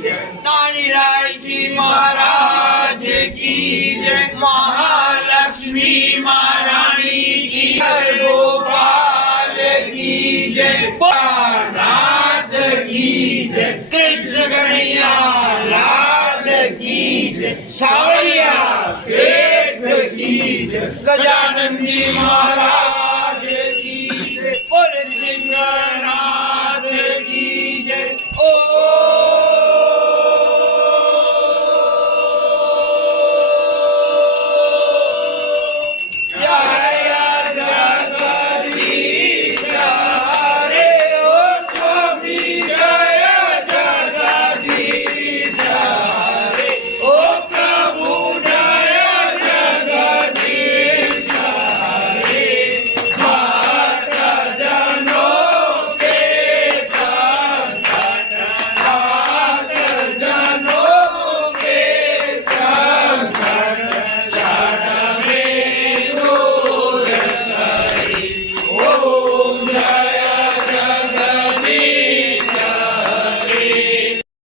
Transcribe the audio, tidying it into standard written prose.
कालीराय जी महाराज की जय, महालक्ष्मी महारानी की, गोपाल की जय, नाथ की जय, कृष्ण कन्हैया लाल की जय, सावरिया सेठ की जय, गजानन जी महाराज